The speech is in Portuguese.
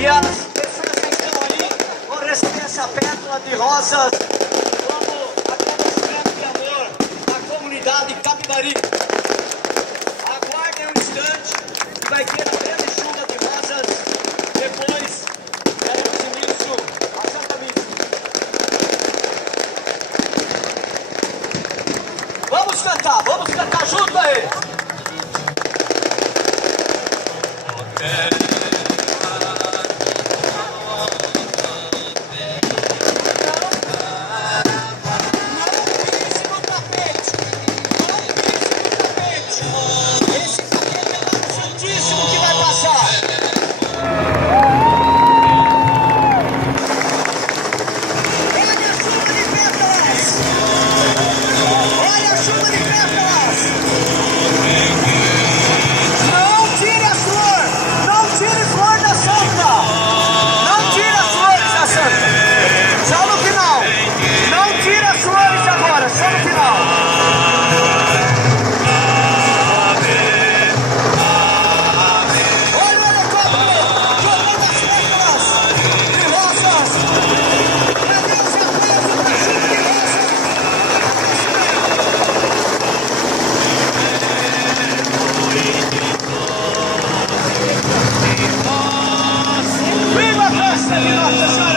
E as pessoas que estão aí vão receber essa pétala de rosas como agradecimento de amor à comunidade Capibari. Aguardem um instante que vai ter a grande chuva de rosas. Depois daremos início à Santa Missa. Vamos cantar junto aí. Viva a festa de Nossa Senhora!